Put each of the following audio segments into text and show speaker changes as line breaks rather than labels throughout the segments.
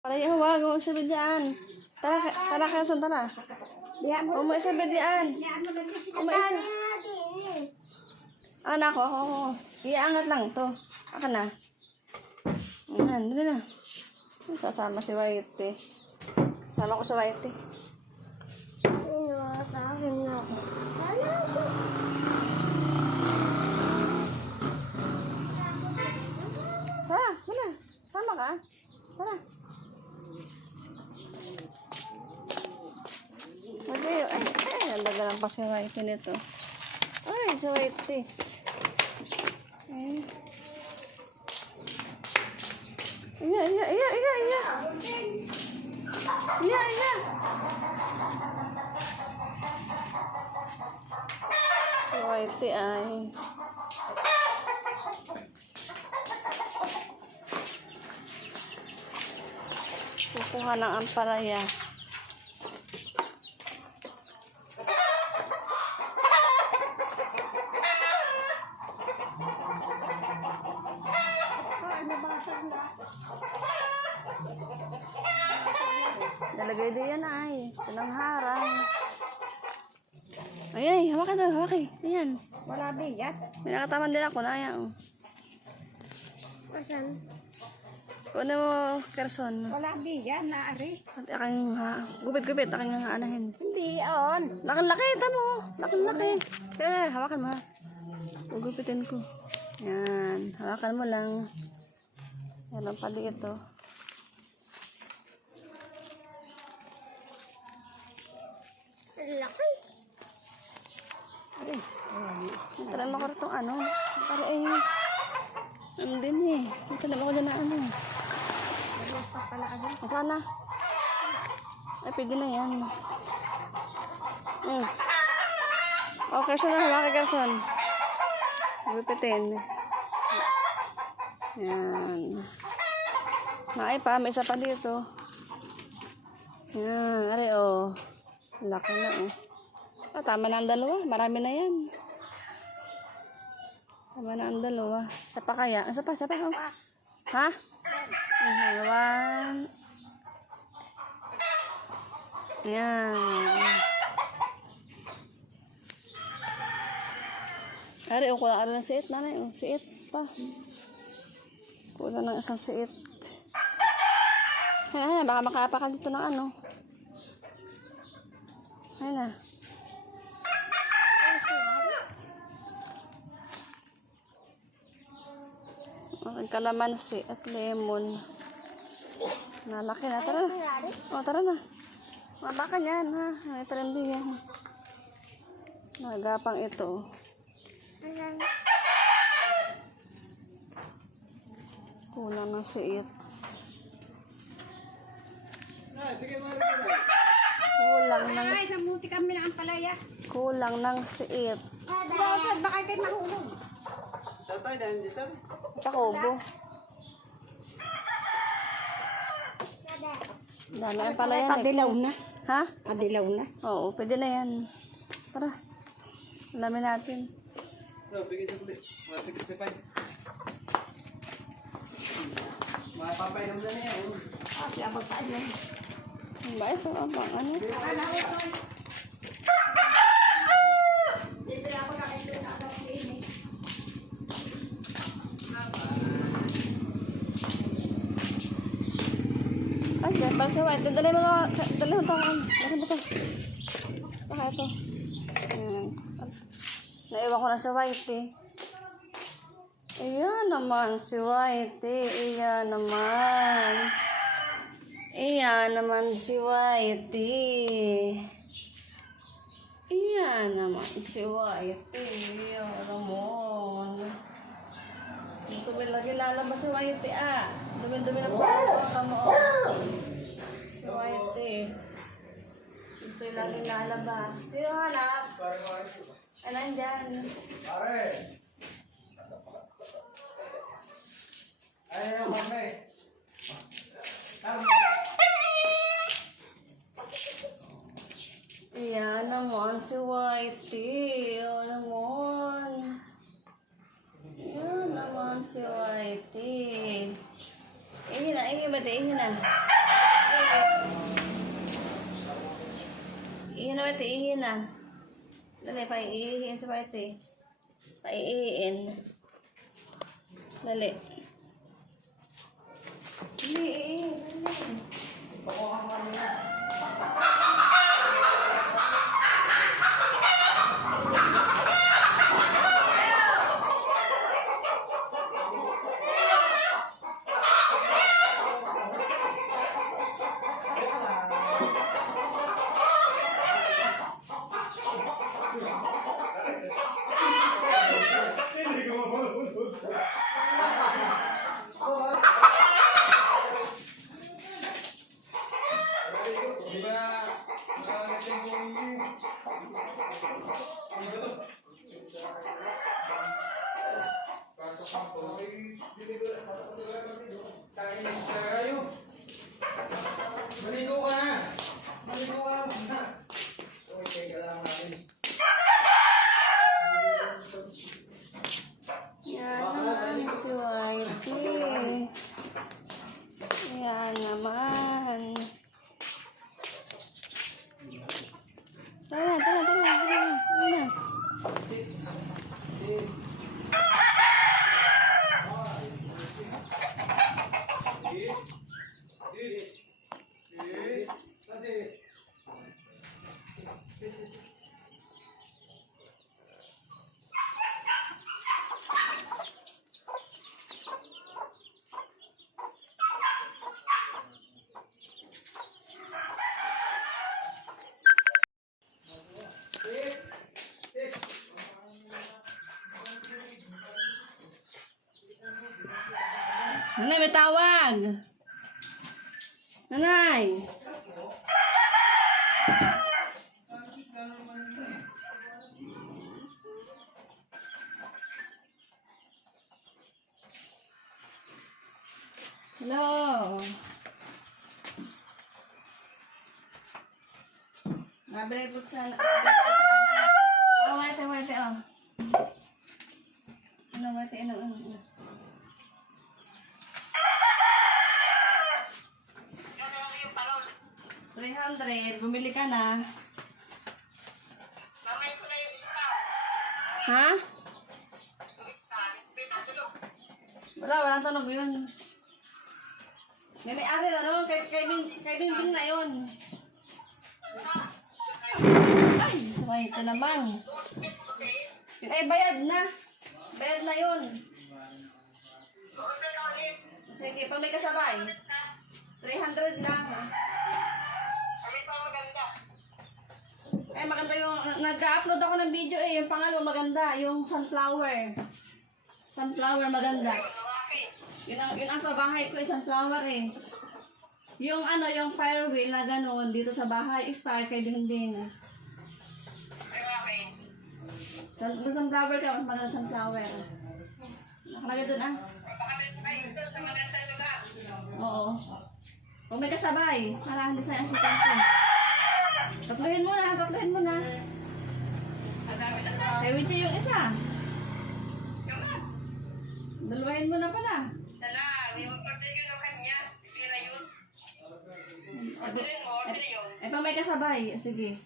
Para yung huwag sa bidyaan. Tara, ka- tara Kelson, tara. Huwag mo sa bidyaan. Umaisa. Anak ko, ako, ako. Iangat lang to. Aka na. Ayan, dali na. Sasama si Whitey. Sama ko si Whitey. Tara, tara. Sama ka. Tara. Hindi, ay, ay, ang dagalan pa si Whitey nito. Ay, si Whitey. Iya, iya, iya, iya, iya. Iya, iya. Si Whitey ay... Kukuha ng ampalaya. Nalagay din yan ay. Walang harang. Ay, ay, hawakan daw, hawakan. Ayan.
Wala bigat.
May nakataman din ako na ayan. oh.
Asan?
Kunin mo, Kerson.
Wala bigat na ari.
At aking ha, gupit-gupit, aking haanahin.
Hindi on.
Laki-laki, tamo. Laki-laki. Kaya, hawakan mo ha. Gugupitin ko. Yan. Hawakan mo lang. Yan ang pali ito.
Laki.
Tara mo ko ano. Para ay... Ano din eh. Ito na ako na ano.
Wala pa pala ano.
Nasaan na? Ay, pwede na yan. Mm. Oh, Kerson na. Hawakan, Kerson. Gupitin. Yan. Nakay pa. May isa pa dito. Yan. Ari, oh. Laki na, oh. Ah, tama na ang dalawa. Marami na yan. Tama na ang dalawa. Isa pa kaya? Isa pa, isa pa. Oh. Ha? Mhm, One. Yan. Ari, oh, kulang ari ng siit, nanay. Oh, siit pa. Kulang ng isang siit. Ayan, baka makapa ka dito ng ano. Ayan na. Kalamansi at lemon. Nalaki na. Tara na. O, tara na. Mabakan yan, ha. May trending yan. Nagapang ito. Kulang ng siit. Kulang ng,
Ay, namuti kami na ang palaya.
kulang ng siit.
Bakit? Baka kayo mahulog.
Sa kubo. Dami ang pala yan. eh.
Adilaw na.
Ha?
Adilaw na.
Oo, pwede na yan. Tara. Alamin natin.
So, bigay niyo ulit. 165. Mapapainom na niya. oh.
Ah, siya yan.
Ano ba ito? Ang pang ano? Ay, white. Dali mo na. Dali mo ito. Dali mo ito. Baka ito. Ayan. Naiwan ko na sa white eh. Iyan naman si White eh. Iyan naman. Iyan naman si White eh. Iyan naman si White eh. Iyan naman. Gusto mo lagi lalabas si White eh ah. Dumi-dumi na po ako. Kamo Gusto yung lagi lalabas. Sino hanap? Ay, nandyan.
Pare! Ay, ano kami? Tama.
Iyan naman si Whitey. Iyan naman. Iyan naman si Whitey. Ihin na, ihin ba? Ihin na. Ihin na ito, ihin na. Dali, paiihin sa pati. Paiihin. Dali. Dali, iihin. Dali.
Di ba? Nakakating ko yun. Dito. Pasok ako. Ay, Kainis na kayo. Maligo ka na. Maligo ka na muna. Okay, kailangan natin.
Yan naman si Whitey. Yan naman. Tara, tara, tara. Tara, tara.
Kasi,
Nanay, may tawag. Nanay. Hello. Nabili po siya. Oh, wait, wait, oh. Ano, wait, ano, ano, ano. Hundred, bumili ka na. Ha? Wala, walang tunog yun. May may-ari na nun, kay, kay, kay Bingbing na yun. Ay, sabay ito naman. Ay bayad na. Bayad na yun. Sige, pag may kasabay. 300 lang. Eh, maganda yung, nag-upload ako ng video eh, yung pangalo maganda, yung sunflower. Sunflower maganda. Yun ang, yun ang bahay ko, eh, sunflower eh. Yung ano, yung fire wheel na gano'n, dito sa bahay, star kay Bingbing. Sun, sunflower ka, mas maganda sunflower. Nakalagay doon ah. Oo. Kung may kasabay, para hindi sayang si Tante. Tatluhin mo na, tatluhin mo na. Kay Winchi yung isa. Dalawahin mo na pala. Eh, pag may kasabay, sige.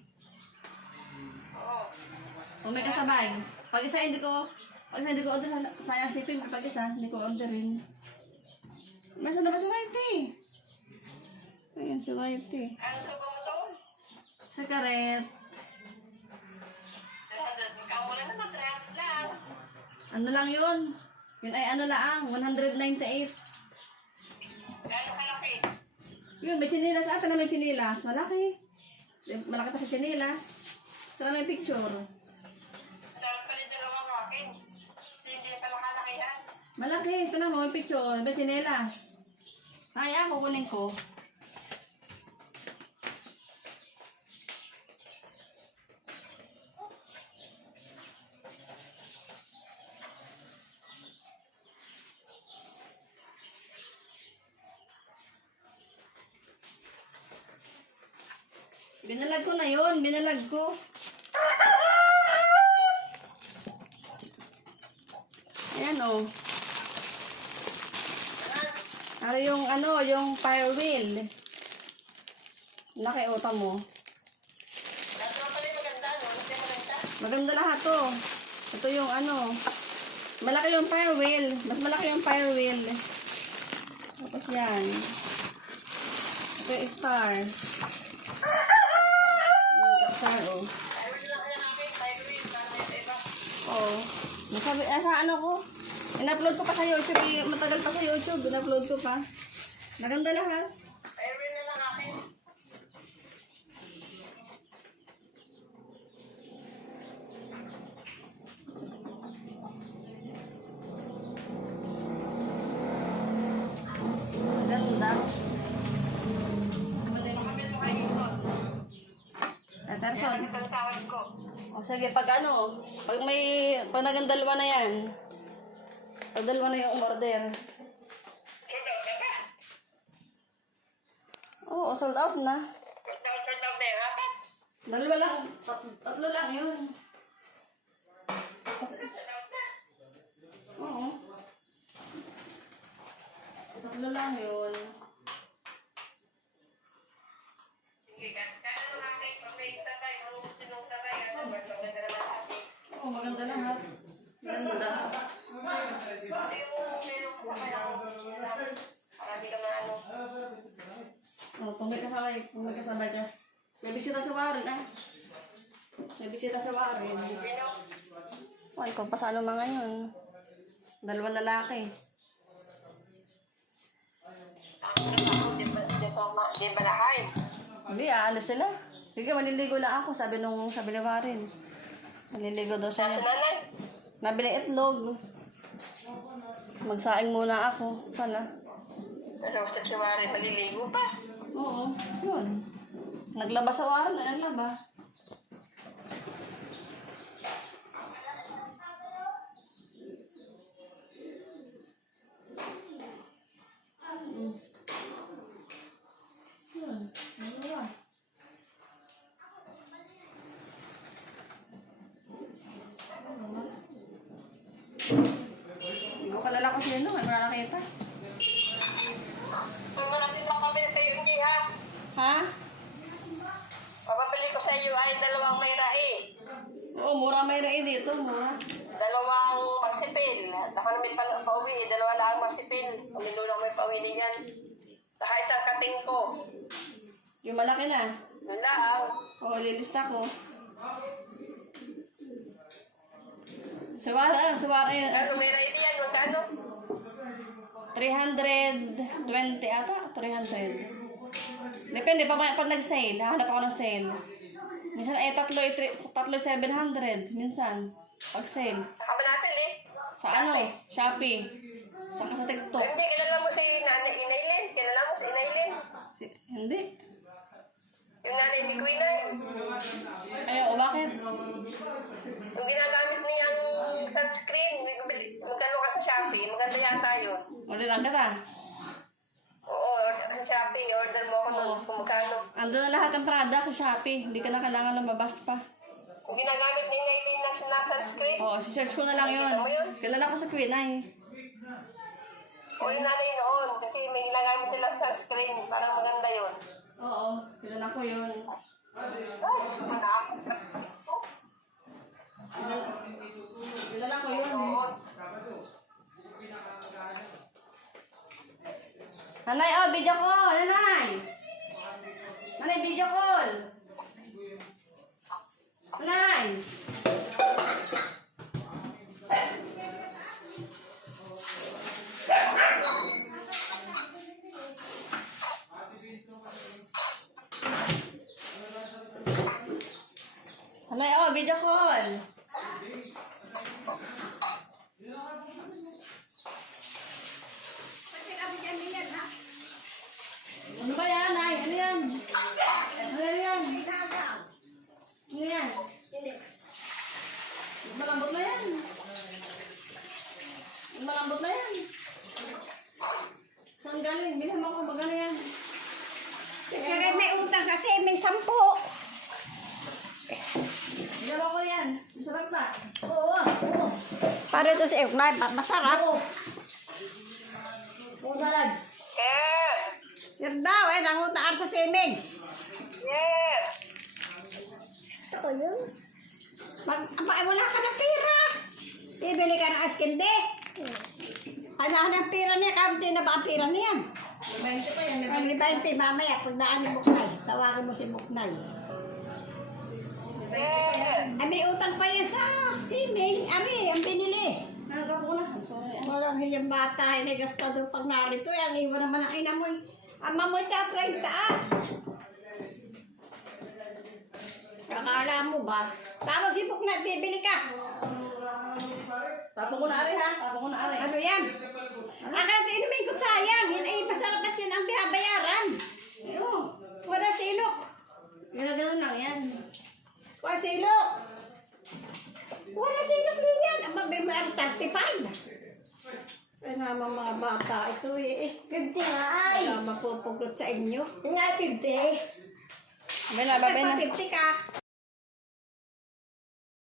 Kung may kasabay. Pag isa hindi ko, pag isa hindi ko order, sayang shipping. Pag isa, hindi ko orderin. Masa na ba si Whitey? Ayan si Whitey. Sa karet. Ano lang yun? Yun ay ano lang, 198. Yun, may chinilas. Ata na may chinilas. Malaki. Malaki pa sa chinilas. Ito na may picture. Malaki. Ito na mo, may picture. May chinilas. Ay, ako kunin ko. Binalag ko na yun. Binalag ko. Ayan o. Oh. Ano yung ano, yung fire wheel. Laki utang mo.
Maganda,
lahat to. Ito yung ano. Malaki yung fire wheel. Mas malaki yung fire wheel. Tapos yan. Ito yung star. Yung star, oh.
Ayaw nila kaya namin, tayo rin, para may iba.
Oo. Nasabi, nasa ano ko. In-upload ko pa sa YouTube. eh, Matagal pa sa YouTube. In-upload ko pa. Maganda lahat.
Ang tawag ko.
O sige, pag ano, pag may, pag naging dalawa na yan, pag dalawa na yung order. Oo, sold out na.
Sold out, sold out na yung.
Dalawa lang, tat- tatlo lang yun. Oo. Tatlo lang yun.
Sige, kaya ano natin, pag may sabay, kung sinong sabay, ano, maganda na lang
Oo, maganda lahat. Maganda.
Kasi yung meron ko kaya, marami ka na ano.
Oh, kung may kasama, kung may kasama ka. May bisita sa Warren, ah. May bisita sa Warren.
Sino?
Ay, kung pa ano mga yun. Dalawang lalaki. Hindi, aalis sila. Sige, maliligo lang ako, sabi nung, sabi ni Warren. Maliligo daw siya.
nanay?
Nabili itlog. Magsaing muna ako. Pala.
Pero sa Chiwari, maliligo pa.
Oo, yun. Naglaba sa ay naglaba. Yun, naglaba. Hindi ko kalala kung sino, may mga nakita.
Kung marami pa kami sa iyo, hindi ha?
Ha?
Papabili ko sa iyo ay dalawang may rai.
Oo, mura may rin dito, mura.
Dalawang marsipil. Saka namin pa pauwi, eh, dalawa lang marsipil. Pamilo lang may pauwi niyan. Saka isang kating ko.
Yung malaki na.
Yun lang.
Oo, lilista ko. Sawara, sawara yun.
Ano may rai diyan? Magkano?
320 ata, 300. Depende pa pag nag-sale, hahanap ako ng sale. Minsan eh tatlo, eh, tri- tatlo 700, minsan. Pag sale.
Ba natin eh?
Sa ano? Shopee. Saka sa TikTok.
Ay, hindi, kilala mo si nanay Inaylin. Kilala mo si Inaylin.
Si, hindi.
Yung nanay ni Kuinay.
Ay, o bakit?
Yung ginagamit niyang touchscreen. Magkano ka sa Shopee? Maganda yata yun.
Order lang
sa Shopee. Order mo ako nun kung magkano.
Ando na lahat ng product sa Shopee. Hindi ka na kailangan lumabas pa.
Yung ginagamit ni Inaylin na na sunscreen.
Oo, si-search ko na lang yun. Kilala ko sa Queen ay.
O yung nanay noon. Kasi may ginagamit sila sunscreen. Parang maganda yun.
Oo, kilala ko yun.
Ay, gusto ko na ako.
Kilala, ko yun.
Oo.
Nanay, oh, video call! Nanay! Nanay, video call! Nanay oh, video call!
Pati kami dyan yan, ha?
Ano ba yan, Nay? Ano yan? Ano yan?
Inaga.
Ano yan? Malambot na yan. Malambot na yan. Galing? Bilhan mo ako magano yan.
Si Karen may utang sa seming sampo.
Bilhan mo ako yan. Sarap ba?
Oo, oo. Para ito si Euklan, masarap.
Eh,
Yan daw, eh, nangutang sa seming.
Yes!
Ako yun. Mag, wala ka ng pera. Bibili ka ng askinde. Ano ang pera niya? Kaunti na ba ang pera niyan?
20 pa yan.
Ang
may
20 mamaya, pagdaan ni Buknay. Tawagin mo si Buknay. Ay, may utang pa yan sa Siming. Ari, ang binili.
Nanggap ko na. Sorry.
Walang hiyang bata, ay nagastado pag narito. Ang iwan naman ang ina mo. Ama mo sa 30 ah. Kakala mo ba? Tawag si Buknay, bibili ka.
Tapo ko na ari ha. Tapo ko na ari.
Ano yan? Akala inumin ko sayang. Yan ay masarap at yun ang binabayaran.
Ayun.
Wala silok.
Ganun lang yan.
Wala silok. Wala silok din yan. Ang mabimar 35. Ay naman mga bata ito eh.
50 nga ay.
Wala mapupugot sa inyo.
Nga 50.
Bela, babay na.
Ay, pa 50 ka.